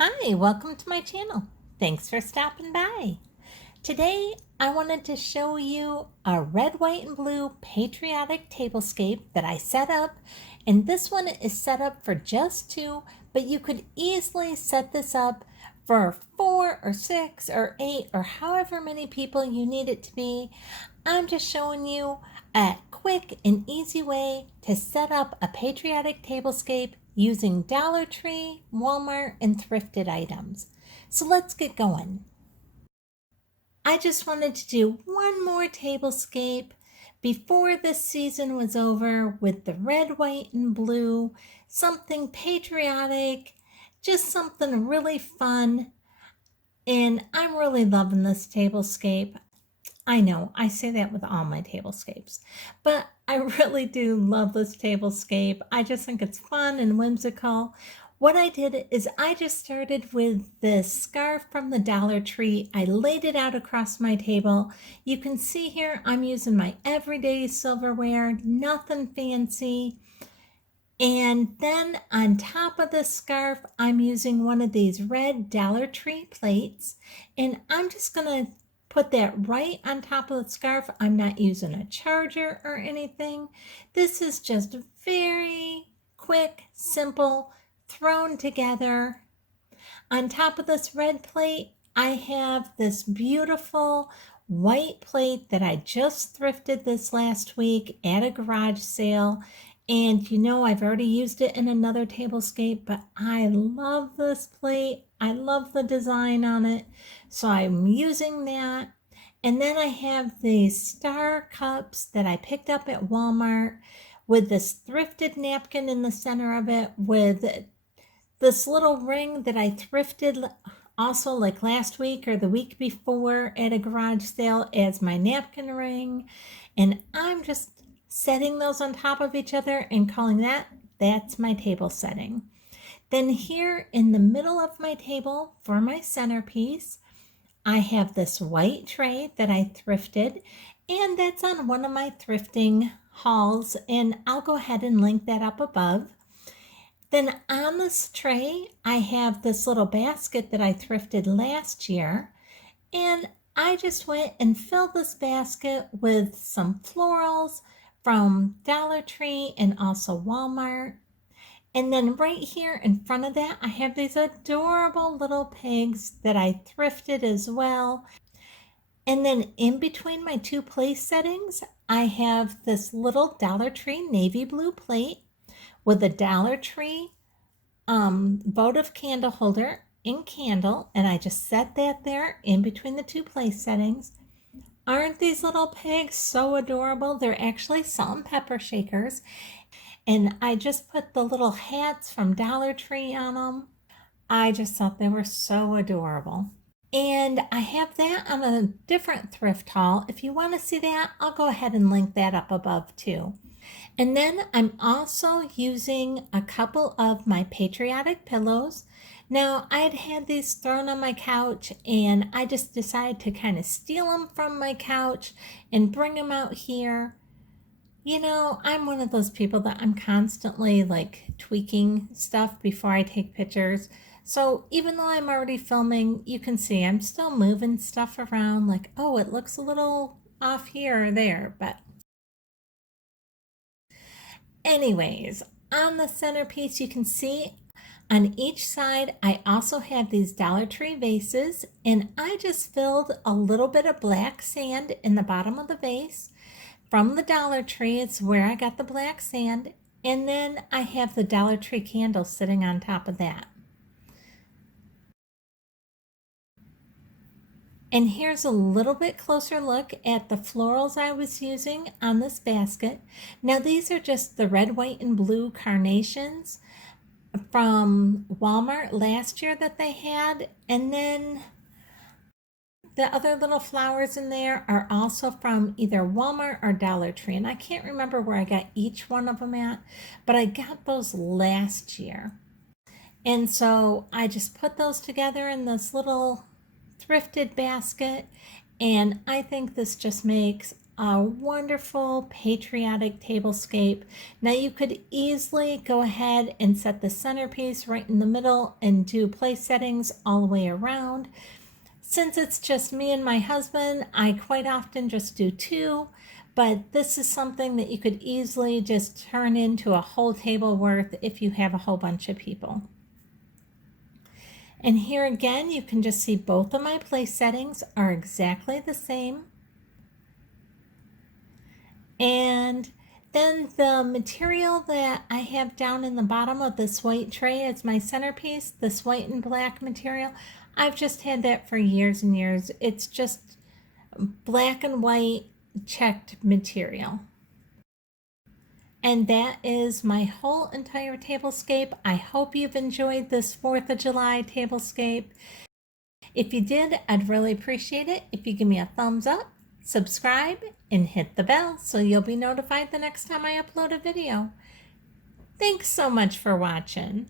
Hi, welcome to my channel. Thanks for stopping by. Today, I wanted to show you a red, white, and blue patriotic tablescape that I set up. And this one is set up for just two, but you could easily set this up for 4 or 6 or 8 or however many people you need it to be. I'm just showing you a quick and easy way to set up a patriotic tablescape using Dollar Tree, Walmart, and thrifted items. So let's get going. I just wanted to do one more tablescape before this season was over with the red, white, and blue, something patriotic, just something really fun. And I'm really loving this tablescape. I know, I say that with all my tablescapes, but I really do love this tablescape. I just think it's fun and whimsical. What I did is I just started with this scarf from the Dollar Tree. I laid it out across my table. You can see here I'm using my everyday silverware, nothing fancy. And then on top of the scarf, I'm using one of these red Dollar Tree plates, and I'm just gonna put that right on top of the scarf. I'm not using a charger or anything. This is just very quick, simple, thrown together. On top of this red plate, I have this beautiful white plate that I just thrifted this last week at a garage sale. And you know, I've already used it in another tablescape, but I love this plate. I love the design on it. So I'm using that. And then I have these star cups that I picked up at Walmart with this thrifted napkin in the center of it with this little ring that I thrifted also like last week or the week before at a garage sale as my napkin ring. And I'm just setting those on top of each other and calling that's my table setting. Then here in the middle of my table for my centerpiece, I have this white tray that I thrifted, and that's on one of my thrifting hauls, and I'll go ahead and link that up above. Then on this tray, I have this little basket that I thrifted last year, and I just went and filled this basket with some florals from Dollar Tree and also Walmart. And then right here in front of that, I have these adorable little pigs that I thrifted as well. And then in between my two place settings, I have this little Dollar Tree navy blue plate with a Dollar Tree votive candle holder in candle, and I just set that there in between the two place settings. Aren't these little pigs so adorable? They're actually salt and pepper shakers, and I just put the little hats from Dollar Tree on them. I just thought they were so adorable. And I have that on a different thrift haul. If you want to see that, I'll go ahead and link that up above too. And then I'm also using a couple of my patriotic pillows. Now, I'd had these thrown on my couch, and I just decided to kind of steal them from my couch and bring them out here. You know, I'm one of those people that I'm constantly like tweaking stuff before I take pictures. So even though I'm already filming, you can see I'm still moving stuff around like, oh, it looks a little off here or there, but anyways, on the centerpiece, you can see on each side, I also have these Dollar Tree vases, and I just filled a little bit of black sand in the bottom of the vase. From the Dollar Tree, it's where I got the black sand, and then I have the Dollar Tree candle sitting on top of that. And here's a little bit closer look at the florals I was using on this basket. Now these are just the red, white, and blue carnations from Walmart last year that they had. And then the other little flowers in there are also from either Walmart or Dollar Tree. And I can't remember where I got each one of them at, but I got those last year. And so I just put those together in this little thrifted basket, and I think this just makes a wonderful patriotic tablescape. Now you could easily go ahead and set the centerpiece right in the middle and do place settings all the way around. Since it's just me and my husband, I quite often just do two, but this is something that you could easily just turn into a whole table worth if you have a whole bunch of people. And here again, you can just see both of my place settings are exactly the same. And then the material that I have down in the bottom of this white tray as my centerpiece, this white and black material, I've just had that for years and years. It's just black and white checked material. And that is my whole entire tablescape. I hope you've enjoyed this 4th of July tablescape. If you did, I'd really appreciate it if you give me a thumbs up, subscribe, and hit the bell so you'll be notified the next time I upload a video. Thanks so much for watching.